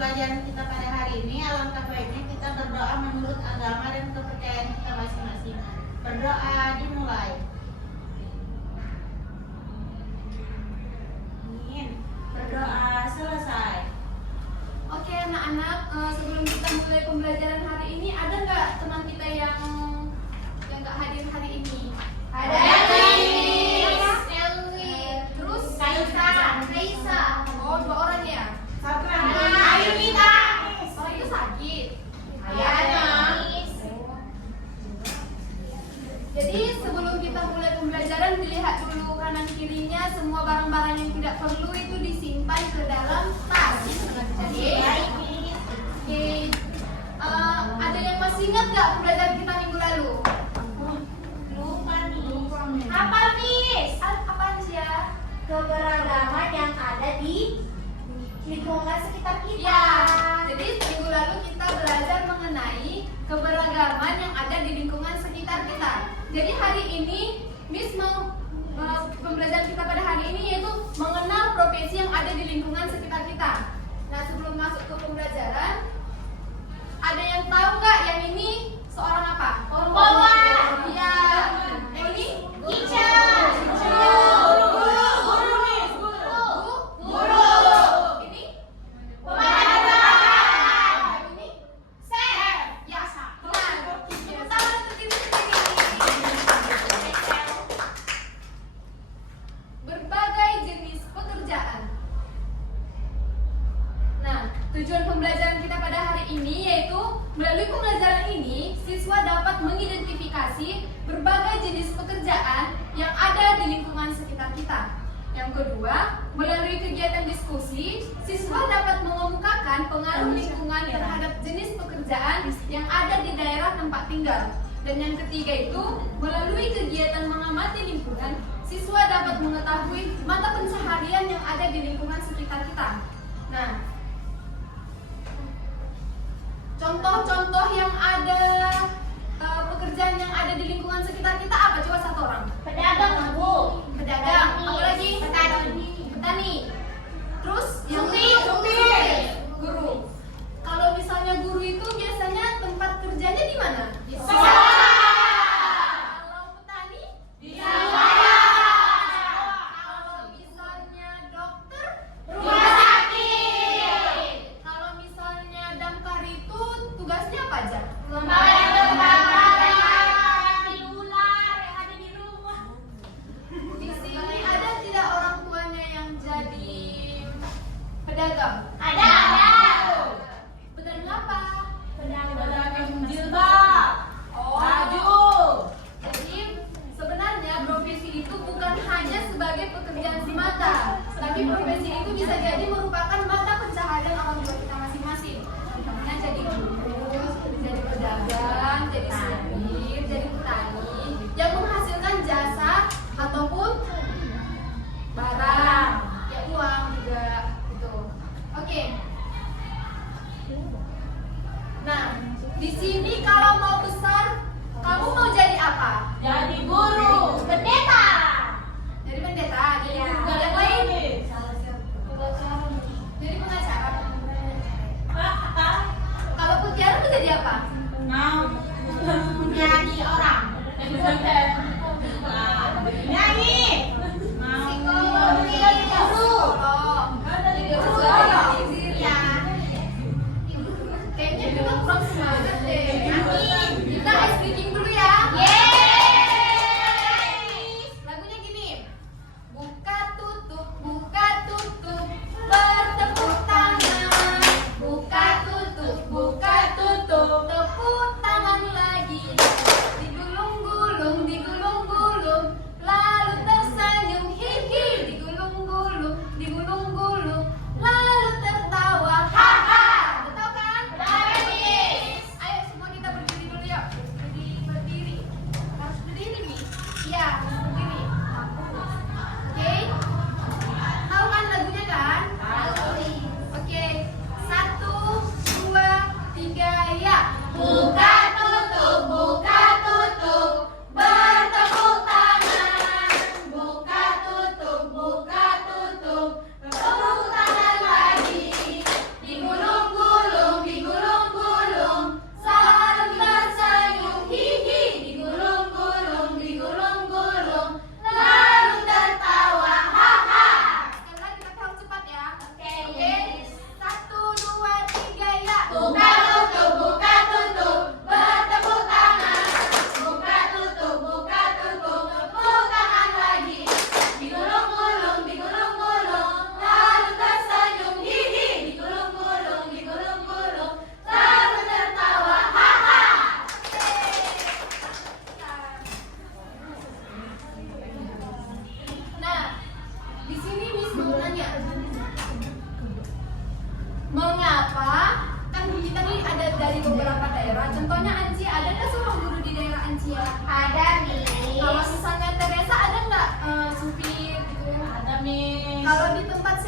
pembelajaran kita pada hari ini, alangkah baiknya kita berdoa menurut agama dan kepercayaan kita masing-masing. Berdoa dimulai. Amin. Berdoa selesai. Oke anak-anak, sebelum kita mulai pembelajaran hari ini, ada nggak teman kita yang nggak hadir hari ini? Ada. Terus Raisa. Oh, 2 orang ya? Satu Ayu Mita. Oh, itu sakit. Jadi sebelum kita mulai pembelajaran, dilihat dulu kanan kirinya, semua barang-barang yang tidak perlu itu disimpan ke dalam tas. Jadi, ada yang masih ingat nggak pembelajaran kita minggu lalu? Lupa nih. Apa, Miss? Apaan sih ya? Keberagaman yang ada di lingkungan sekitar kita. Ya, jadi minggu lalu kita belajar mengenai keberagaman yang ada di lingkungan sekitar kita. Jadi hari ini Miss mau pembelajaran kita pada hari ini yaitu mengenal profesi yang ada di lingkungan sekitar kita. Nah, sebelum masuk ke pembelajaran, ada yang tahu nggak yang ini seorang apa? Polwan. Iya. Yang ini? Teacher. Ini? Pemadam. Ini? Chef. Ya, benar. Tepuk tangan untuk diri sendiri. Berbagai jenis pekerjaan. Nah, tujuan pembelajaran kita pada hari ini yaitu melalui pembelajaran ini, siswa dapat mengidentifikasi berbagai jenis pekerjaan yang ada di lingkungan sekitar kita. Yang kedua, melalui kegiatan diskusi, siswa dapat mengemukakan pengaruh lingkungan terhadap jenis pekerjaan yang ada di daerah tempat tinggal. Dan yang ketiga itu, melalui kegiatan mengamati lingkungan, siswa dapat mengetahui mata pencaharian yang ada di lingkungan sekitar kita. Nah, contoh-contoh yang ada, pekerjaan yang ada di lingkungan sekitar kita apa? Coba satu orang. Pedagang, Bu. Pedagang, apa lagi? Petani. Terus yang Supir. guru. Kalau misalnya guru itu biasanya tempat kerjanya di mana? Di sekolah. Kalau petani? Di sawah. Kalau misalnya dokter? Rumah sakit. Kalau misalnya damkar itu tugasnya apa aja? Di sini ada tidak orang tuanya yang jadi pedagang? Ada. Pedagang apa? Pedagang jilbab. Oh. Jadi sebenarnya profesi itu bukan hanya sebagai pekerjaan semata, tapi profesi itu bisa jadi merupakan mata pencaharian orang tua kita masing-masing. Contohnya jadi guru, jadi pedagang, jadi supir, jadi petani yang menghasilkan jasa ataupun barang, ya uang juga gitu. Oke,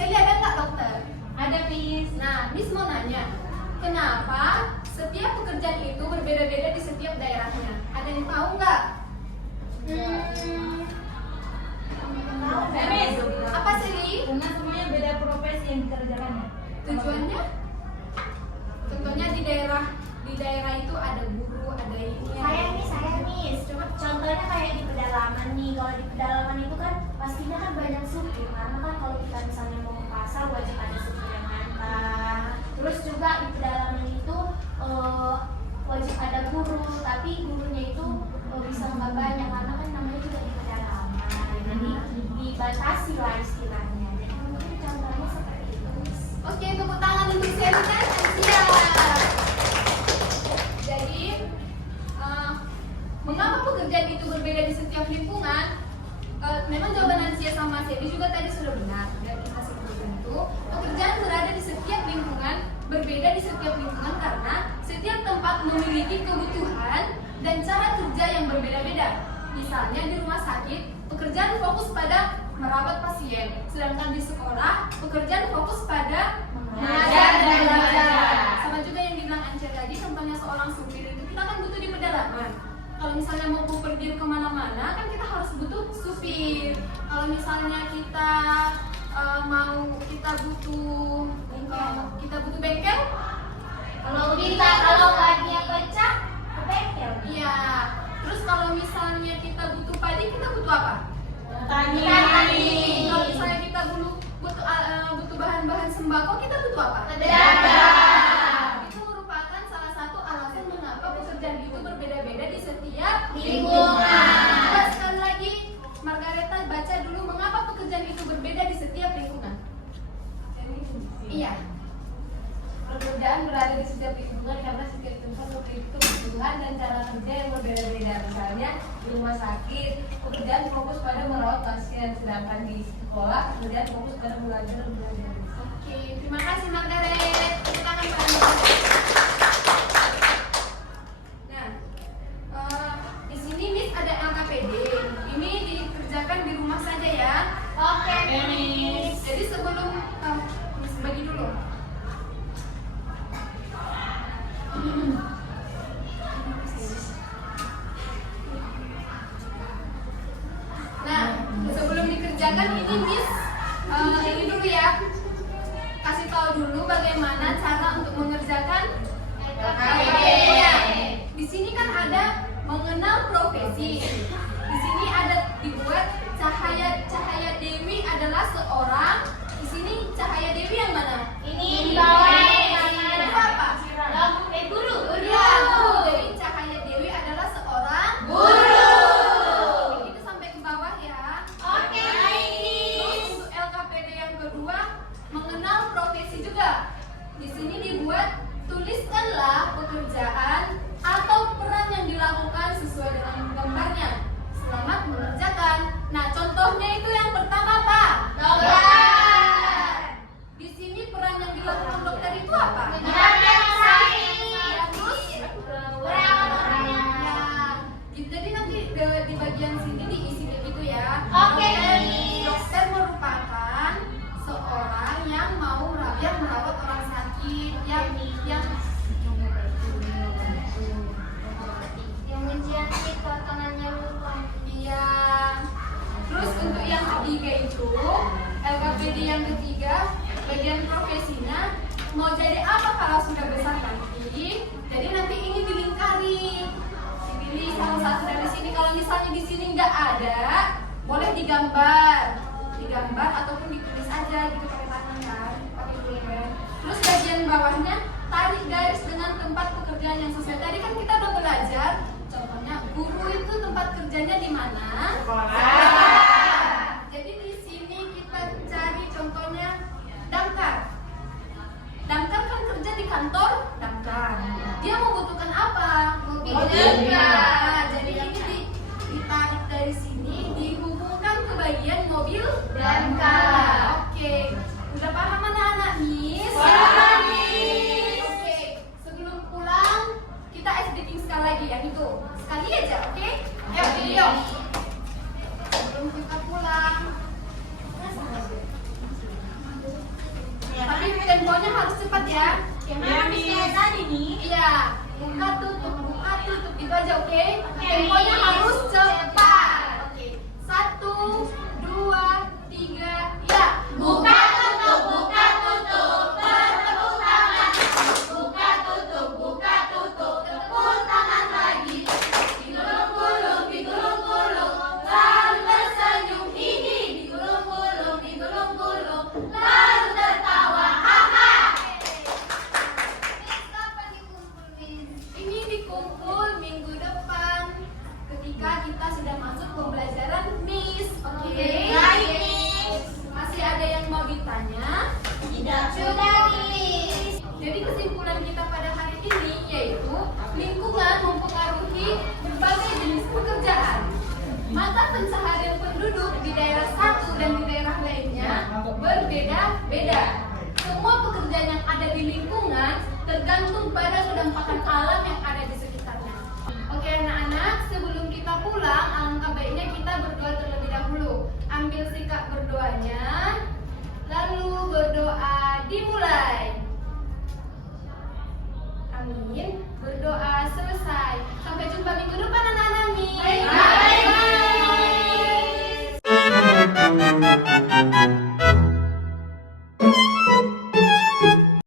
Sally ada nggak dokter? Ada, Miss. Nah, Miss mau nanya, kenapa setiap pekerjaan itu berbeda-beda di setiap daerahnya? Ada yang tahu nggak? Miss. Apa Sally? Karena semuanya beda profesi yang dikerjakannya. Tujuannya? Contohnya di daerah itu ada guru, ada ini. Saya nih, cuma contohnya kayak di pedalaman nih. Kalau di pedalaman itu kan pastinya kan banyak supir, karena kan kalau kita misalnya mau ke pasar wajib ada supir yang ngantar. Terus juga di pedalaman itu wajib ada guru, tapi gurunya itu bisa nggak banyak karena kan namanya juga di pedalaman. Jadi dibatasi lah istilahnya. Jadi mungkin contohnya seperti itu. Oke, tepuk tangan untuk Sally kan? Siap. Jadi, mengapa pekerjaan itu berbeda di setiap lingkungan? Memang jawaban Nancy sama Sally juga tadi sudah benar. Dan kita sebutkan itu, pekerjaan berada di setiap lingkungan, berbeda di setiap lingkungan karena setiap tempat memiliki kebutuhan dan cara kerja yang berbeda-beda. Misalnya di rumah sakit, pekerjaan fokus pada merawat pasien, sedangkan di sekolah, pekerjaan fokus pada mengajar dan belajar. Sama juga yang dibilang Ance tadi, contohnya seorang supir itu kita kan butuh di pedalaman. Kalau misalnya mau pergi kemana-mana, kan kita harus butuh supir. Kalau misalnya kita kita butuh bengkel. Kalau bahannya pecah, ke bengkel. Iya. Terus kalau misalnya kita butuh padi, kita butuh apa? Tani. Kalau misalnya kita butuh bahan-bahan sembako, kita butuh apa? Pedagang. Itu merupakan salah satu alasan mengapa pekerjaan itu berbeda-beda di setiap Lingkungan. Coba sekali lagi, Margareta baca dulu mengapa pekerjaan itu berbeda di setiap lingkungan. Iya. Pekerjaan berada di setiap lingkungan karena setiap tempat memiliki kebutuhan dan cara kerja yang berbeda-beda. Misalnya di rumah sakit, pekerjaan fokus pada merawat pasien, sedangkan di sekolah pekerjaan fokus pada belajar dan belajar. Oke, terima kasih Margaret. Tepuk tangan pada Margaret. Nah, di sini Miss ada LKPD. Ini dikerjakan di rumah saja ya. Oke, Miss. Jadi sebelum Miss bagi dulu. Nah, sebelum dikerjakan ini Miss ini dulu ya. Kasih tahu dulu bagaimana cara untuk mengerjakan LKPD. Di sini kan ada mengenal profesi. Di sini ada dibuat Cahaya Dewi adalah seorang. Di sini Cahaya Dewi yang mana? ini di bawah Itu apa? guru. Ya, guru. Jadi Cahaya Dewi adalah seorang Guru. Itu sampai ke bawah ya. Oke. Terus untuk LKPD yang kedua, mengenal profesi juga. Di sini dibuat tuliskanlah pekerjaan atau peran yang dilakukan sesuai dengan gambarnya. Selamat mengerjakan. Nah, contohnya itu yang pertama apa? Dokter. Di sini peran yang dilakukan dokter itu apa? Menyelesaikan Terus perawat orang. ya. Jadi nanti di bagian sini diisi kayak gitu ya. Oke. Dokter merupakan seorang yang merawat orang sakit yang menjahit potongannya lupa. iya. Terus untuk yang ketiga itu LKPD yang ketiga, bagian profesinya mau jadi apa kalau sudah besar nanti. Jadi nanti ini dilingkari, dipilih salah satu dari sini. Kalau misalnya di sini nggak ada, boleh digambar ataupun ditulis aja gitu pakai tangan kan, pakai pulpen. Terus bagian bawahnya tarik garis dengan tempat pekerjaan yang sesuai. Tadi kan kita udah belajar, contohnya guru itu tempat kerjanya di mana? Sekolah. Jadi di sini kita cari contohnya damkar. Damkar kan kerja di kantor damkar. Dia membutuhkan apa? Mobil damkar. damkar. Jadi ini ditarik dari sini, dihubungkan ke bagian mobil Damkar. Oke, udah paham anak-anak Miss? Paham, Miss. Oke, sebelum pulang kita SDK sekali lagi yang itu sekali aja, oke? Yuk. Sebelum kita pulang. temponya harus cepat ya. Gimana Miss kayak tadi nih? Iya, buka tutup itu aja, oke? Temponya harus cepat. Oke, 1, 2, 3, ya. Buka tutup, bertepuk tangan. Buka tutup, tepuk tangan lagi. Digulung-gulung, lalu tersenyum, hihi. Digulung-gulung, lalu tertawa, haha. Ini dikumpul minggu depan ketika kita sudah masuk pembelajaran Miss. Oke. Baik, Miss. Masih ada yang mau ditanya? Tidak sudah, Miss. Jadi kesimpulan kita pada hari ini yaitu lingkungan mempengaruhi berbagai jenis pekerjaan. Mata pencaharian penduduk di daerah satu dan di daerah lainnya berbeda-beda. Semua pekerjaan yang ada di lingkungan tergantung pada kedampakan alam yang ada di sekitarnya. Oke anak-anak, sebelum kita pulang, alangkah baiknya kita berdoa terlebih dahulu. Ambil sikap berdoanya, lalu berdoa